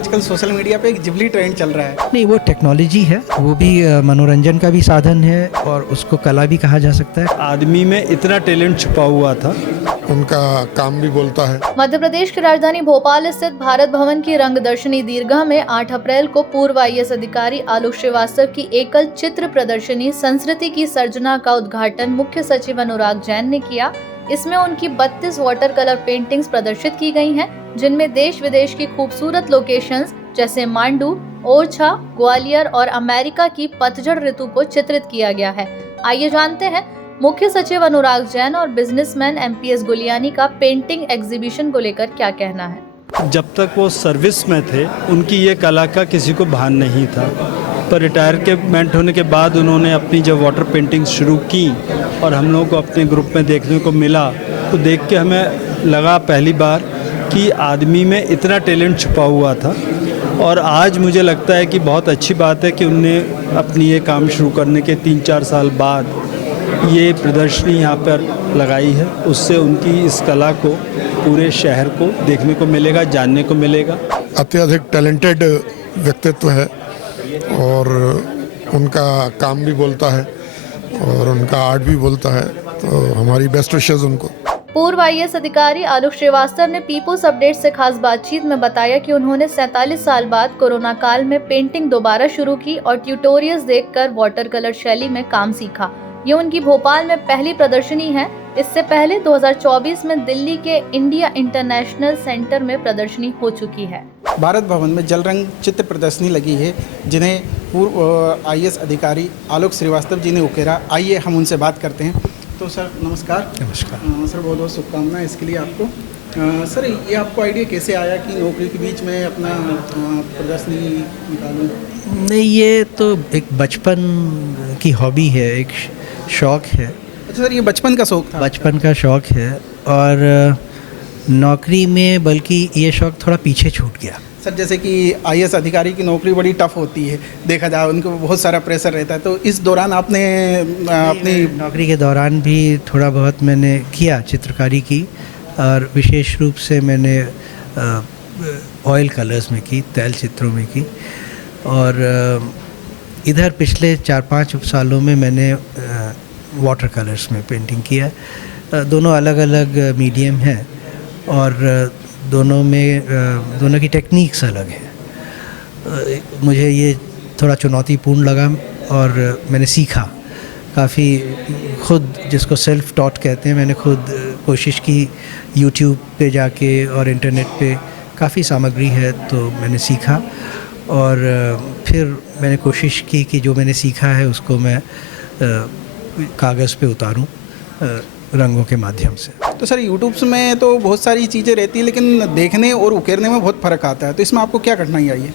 आजकल social media पे एक जिबली ट्रेंड चल रहा है। नहीं, वो टेक्नोलॉजी है, वो भी मनोरंजन का भी साधन है और उसको कला भी कहा जा सकता है। आदमी में इतना टैलेंट छुपा हुआ था, उनका काम भी बोलता है। मध्य प्रदेश की राजधानी भोपाल स्थित भारत भवन की रंगदर्शनी दीर्घा में 8 अप्रैल को पूर्व IAS अधिकारी आलोक श्रीवास्तव की एकल चित्र प्रदर्शनी संस्कृति की सर्जना का उद्घाटन मुख्य सचिव अनुराग जैन ने किया। इसमें उनकी 32 वाटर कलर पेंटिंग्स प्रदर्शित की गई हैं, जिनमें देश विदेश की खूबसूरत लोकेशंस जैसे मांडू, ओरछा, ग्वालियर और अमेरिका की पतझड़ ऋतु को चित्रित किया गया है। आइए जानते हैं मुख्य सचिव अनुराग जैन और बिजनेसमैन MPS गुलियानी का पेंटिंग एग्जीबिशन को लेकर क्या कहना है। जब तक वो सर्विस में थे उनकी ये कला का किसी को भान नहीं था, पर रिटायरमेंट होने के बाद उन्होंने अपनी जब वाटर पेंटिंग शुरू की और हम लोगों को अपने ग्रुप में देखने को मिला, तो देख के हमें लगा पहली बार कि आदमी में इतना टैलेंट छुपा हुआ था। और आज मुझे लगता है कि बहुत अच्छी बात है कि उनने अपनी ये काम शुरू करने के 3-4 साल बाद ये प्रदर्शनी यहाँ पर लगाई है। उससे उनकी इस कला को पूरे शहर को देखने को मिलेगा, जानने को मिलेगा। अत्यधिक टैलेंटेड व्यक्तित्व है और उनका काम भी बोलता है और उनका आर्ट भी बोलता है, तो हमारी बेस्ट विशेस उनको। पूर्व IAS अधिकारी आलोक श्रीवास्तव ने पीपुल्स अपडेट से खास बातचीत में बताया कि उन्होंने 47 साल बाद कोरोना काल में पेंटिंग दोबारा शुरू की और ट्यूटोरियल्स देखकर वाटर कलर शैली में काम सीखा। ये उनकी भोपाल में पहली प्रदर्शनी है। इससे पहले 2024 में दिल्ली के इंडिया इंटरनेशनल सेंटर में प्रदर्शनी हो चुकी है। भारत भवन में जल रंग चित्र प्रदर्शनी लगी है, जिन्हें पूर्व IAS अधिकारी आलोक श्रीवास्तव जी ने उकेरा। आइए हम उनसे बात करते हैं। तो सर नमस्कार। नमस्कार। सर बहुत बहुत शुभकामनाएं इसके लिए आपको। सर ये आपको आइडिया कैसे आया कि नौकरी के बीच में अपना प्रदर्शनी निकालूं? नहीं, ये तो एक बचपन की हॉबी है, एक शौक़ है। अच्छा सर, ये बचपन का शौक़ था? बचपन का शौक़ है और नौकरी में बल्कि ये शौक़ थोड़ा पीछे छूट गया। सर जैसे कि IAS अधिकारी की नौकरी बड़ी टफ होती है, देखा जाए उनको बहुत सारा प्रेशर रहता है, तो इस दौरान आपने अपनी नौकरी के दौरान भी थोड़ा बहुत मैंने किया चित्रकारी की, और विशेष रूप से मैंने ऑयल कलर्स में की, तैल चित्रों में की। और इधर पिछले 4-5 सालों में मैंने वाटर कलर्स में पेंटिंग किया है। दोनों अलग अलग मीडियम हैं और दोनों की टेक्निक्स अलग हैं। मुझे ये थोड़ा चुनौतीपूर्ण लगा और मैंने सीखा काफ़ी खुद, जिसको सेल्फ टॉट कहते हैं। मैंने खुद कोशिश की, YouTube पे जाके और इंटरनेट पे काफ़ी सामग्री है, तो मैंने सीखा और फिर मैंने कोशिश की कि जो मैंने सीखा है उसको मैं कागज़ पे उतारूं रंगों के माध्यम से। तो सर YouTube में तो बहुत सारी चीज़ें रहती है, लेकिन देखने और उकेरने में बहुत फ़र्क आता है, तो इसमें आपको क्या कठिनाई आई है?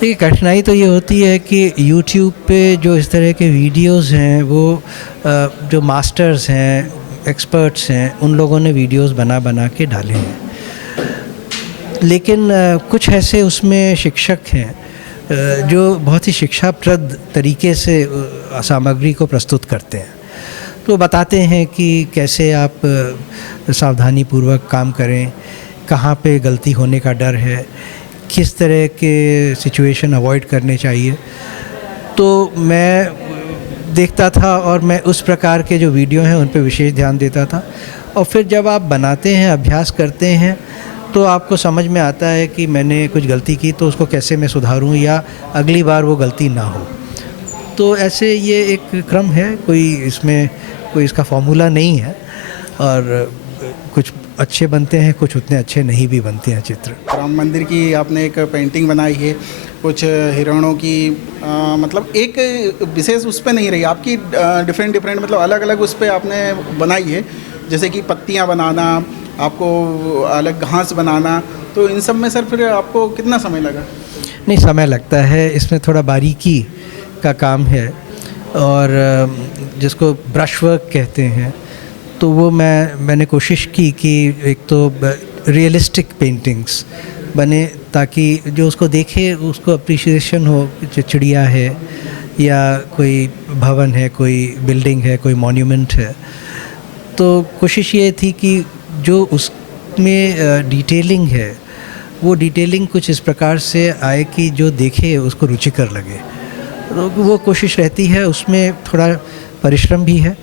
देखिए, कठिनाई तो ये होती है कि YouTube पे जो इस तरह के वीडियोस हैं, वो जो मास्टर्स हैं, एक्सपर्ट्स हैं, उन लोगों ने वीडियोस बना बना के डाले हैं। लेकिन कुछ ऐसे उसमें शिक्षक हैं जो बहुत ही शिक्षाप्रद तरीके से सामग्री को प्रस्तुत करते हैं। तो बताते हैं कि कैसे आप सावधानीपूर्वक काम करें, कहाँ पे गलती होने का डर है, किस तरह के सिचुएशन अवॉइड करने चाहिए। तो मैं देखता था और मैं उस प्रकार के जो वीडियो हैं उन पे विशेष ध्यान देता था। और फिर जब आप बनाते हैं, अभ्यास करते हैं, तो आपको समझ में आता है कि मैंने कुछ गलती की तो उसको कैसे मैं सुधारूं या अगली बार वो गलती ना हो। तो ऐसे ये एक क्रम है, कोई इसका फॉर्मूला नहीं है। और कुछ अच्छे बनते हैं, कुछ उतने अच्छे नहीं भी बनते हैं चित्र। राम मंदिर की आपने एक पेंटिंग बनाई है, कुछ हिरणों की मतलब एक विशेष उस पर नहीं रही आपकी, डिफरेंट मतलब अलग अलग उस पर आपने बनाई है, जैसे कि पत्तियां बनाना, आपको अलग घास बनाना। तो इन सब में सर फिर आपको कितना समय लगा? नहीं, समय लगता है, इसमें थोड़ा बारीकी का काम है और जिसको ब्रश वर्क कहते हैं। तो वो मैंने कोशिश की कि एक तो रियलिस्टिक पेंटिंग्स बने, ताकि जो उसको देखे उसको अप्रिशिएशन हो, चिड़िया है या कोई भवन है, कोई बिल्डिंग है, कोई मॉन्यूमेंट है। तो कोशिश ये थी कि जो उसमें डिटेलिंग है वो डिटेलिंग कुछ इस प्रकार से आए कि जो देखे उसको रुचिकर लगे। तो वो कोशिश रहती है, उसमें थोड़ा परिश्रम भी है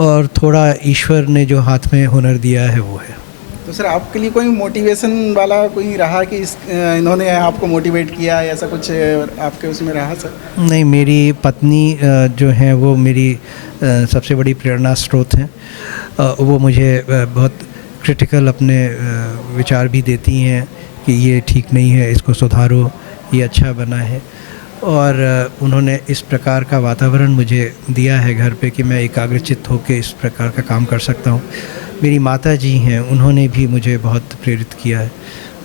और थोड़ा ईश्वर ने जो हाथ में हुनर दिया है वो है। तो सर आपके लिए कोई मोटिवेशन वाला कोई रहा कि इन्होंने आपको मोटिवेट किया, ऐसा कुछ आपके उसमें रहा सर? नहीं, मेरी पत्नी जो हैं वो मेरी सबसे बड़ी प्रेरणा स्रोत हैं। वो मुझे बहुत क्रिटिकल अपने विचार भी देती हैं कि ये ठीक नहीं है, इसको सुधारो, ये अच्छा बना है। और उन्होंने इस प्रकार का वातावरण मुझे दिया है घर पे कि मैं एकाग्रचित्त होकर इस प्रकार का काम कर सकता हूँ। मेरी माता जी हैं, उन्होंने भी मुझे बहुत प्रेरित किया है।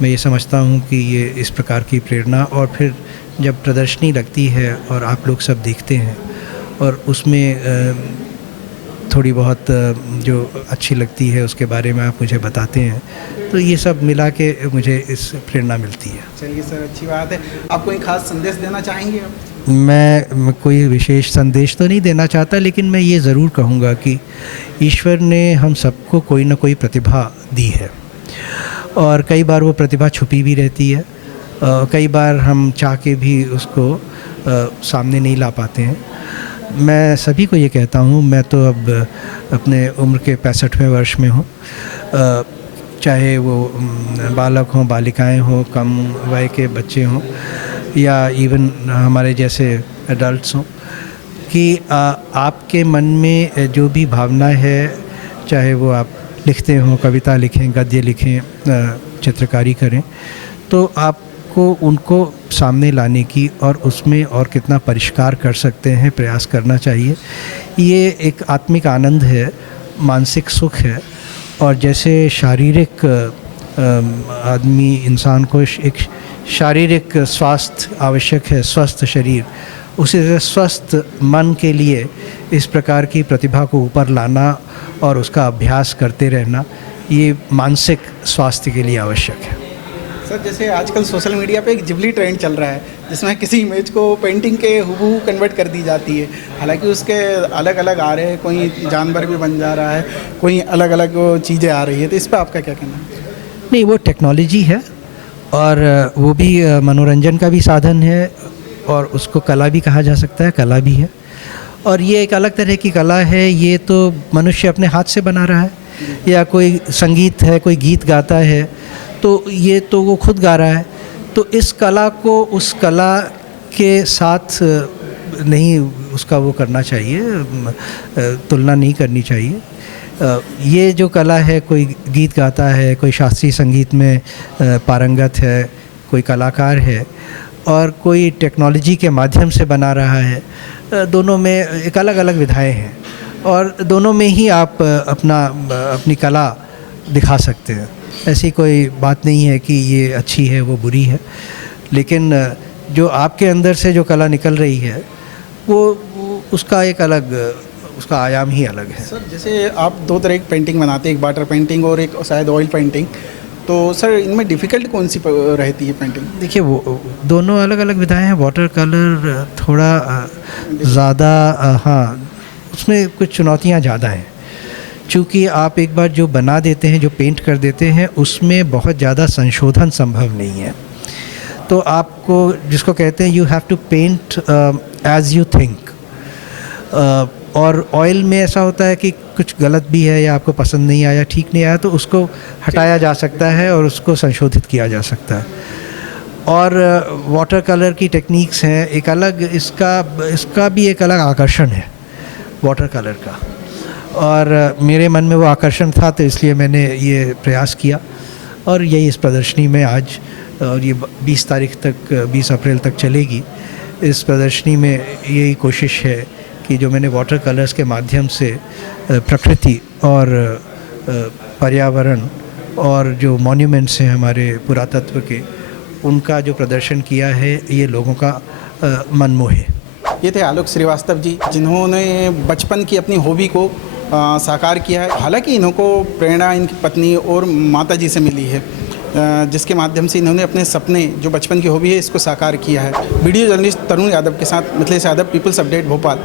मैं ये समझता हूँ कि ये इस प्रकार की प्रेरणा, और फिर जब प्रदर्शनी लगती है और आप लोग सब देखते हैं और उसमें थोड़ी बहुत जो अच्छी लगती है उसके बारे में आप मुझे बताते हैं, तो ये सब मिला के मुझे इस प्रेरणा मिलती है। चलिए सर, अच्छी बात है। आप कोई खास संदेश देना चाहेंगे आप? मैं कोई विशेष संदेश तो नहीं देना चाहता, लेकिन मैं ये ज़रूर कहूँगा कि ईश्वर ने हम सबको कोई ना कोई प्रतिभा दी है, और कई बार वो प्रतिभा छुपी भी रहती है। कई बार हम चाह के भी उसको सामने नहीं ला पाते हैं। मैं सभी को ये कहता हूँ, मैं तो अब अपने उम्र के 65वें वर्ष में हूँ, चाहे वो बालक हों, बालिकाएं हों, कम वय के बच्चे हों, या इवन हमारे जैसे एडल्ट्स हों, कि आपके मन में जो भी भावना है, चाहे वो आप लिखते हों, कविता लिखें, गद्य लिखें, चित्रकारी करें, तो आपको उनको सामने लाने की और उसमें और कितना परिष्कार कर सकते हैं प्रयास करना चाहिए। ये एक आत्मिक आनंद है, मानसिक सुख है, और जैसे शारीरिक आदमी इंसान को एक शारीरिक स्वास्थ्य आवश्यक है, स्वस्थ शरीर, उसी तरह स्वस्थ मन के लिए इस प्रकार की प्रतिभा को ऊपर लाना और उसका अभ्यास करते रहना, ये मानसिक स्वास्थ्य के लिए आवश्यक है। सर जैसे आजकल सोशल मीडिया पे एक जिबली ट्रेंड चल रहा है, जिसमें किसी इमेज को पेंटिंग के हूबहू कन्वर्ट कर दी जाती है। हालांकि उसके अलग अलग आ रहे हैं, कोई जानवर भी बन जा रहा है, कोई अलग अलग चीज़ें आ रही है, तो इस पर आपका क्या कहना है? नहीं, वो टेक्नोलॉजी है और वो भी मनोरंजन का भी साधन है, और उसको कला भी कहा जा सकता है, कला भी है। और ये एक अलग तरह की कला है, ये तो मनुष्य अपने हाथ से बना रहा है, या कोई संगीत है, कोई गीत गाता है, तो ये तो वो खुद गा रहा है। तो इस कला को उस कला के साथ नहीं उसका वो करना चाहिए, तुलना नहीं करनी चाहिए। ये जो कला है, कोई गीत गाता है, कोई शास्त्रीय संगीत में पारंगत है, कोई कलाकार है, और कोई टेक्नोलॉजी के माध्यम से बना रहा है, दोनों में एक अलग अलग विधाएं हैं, और दोनों में ही आप अपनी कला दिखा सकते हैं। ऐसी कोई बात नहीं है कि ये अच्छी है वो बुरी है, लेकिन जो आपके अंदर से जो कला निकल रही है वो उसका एक अलग, उसका आयाम ही अलग है। सर जैसे आप दो तरह की पेंटिंग बनाते हैं, एक वाटर पेंटिंग और एक शायद ऑयल पेंटिंग, तो सर इनमें डिफ़िकल्ट कौन सी रहती है पेंटिंग? देखिए, वो दोनों अलग अलग विधाएं हैं। वाटर कलर थोड़ा ज़्यादा, हाँ, उसमें कुछ चुनौतियाँ ज़्यादा हैं, चूँकि आप एक बार जो बना देते हैं, जो पेंट कर देते हैं, उसमें बहुत ज़्यादा संशोधन संभव नहीं है। तो आपको, जिसको कहते हैं you have to paint as you think, और ऑयल में ऐसा होता है कि कुछ गलत भी है या आपको पसंद नहीं आया, ठीक नहीं आया, तो उसको हटाया जा सकता है और उसको संशोधित किया जा सकता है। और वाटर कलर की टेक्निक्स हैं, एक अलग, इसका भी एक अलग आकर्षण है वाटर कलर का, और मेरे मन में वो आकर्षण था, तो इसलिए मैंने ये प्रयास किया, और यही इस प्रदर्शनी में आज, और ये 20 तारीख तक, 20 अप्रैल तक चलेगी। इस प्रदर्शनी में यही कोशिश है कि जो मैंने वाटर कलर्स के माध्यम से प्रकृति और पर्यावरण और जो मॉन्यूमेंट्स हैं हमारे पुरातत्व के, उनका जो प्रदर्शन किया है, ये लोगों का मन मोहे। ये थे आलोक श्रीवास्तव जी, जिन्होंने बचपन की अपनी हॉबी को साकार किया है। हालांकि इनको प्रेरणा इनकी पत्नी और माता जी से मिली है, जिसके माध्यम से इन्होंने अपने सपने, जो बचपन की हॉबी है, इसको साकार किया है। वीडियो जर्नलिस्ट तरुण यादव के साथ मिथिलेश यादव, पीपल्स अपडेट, भोपाल।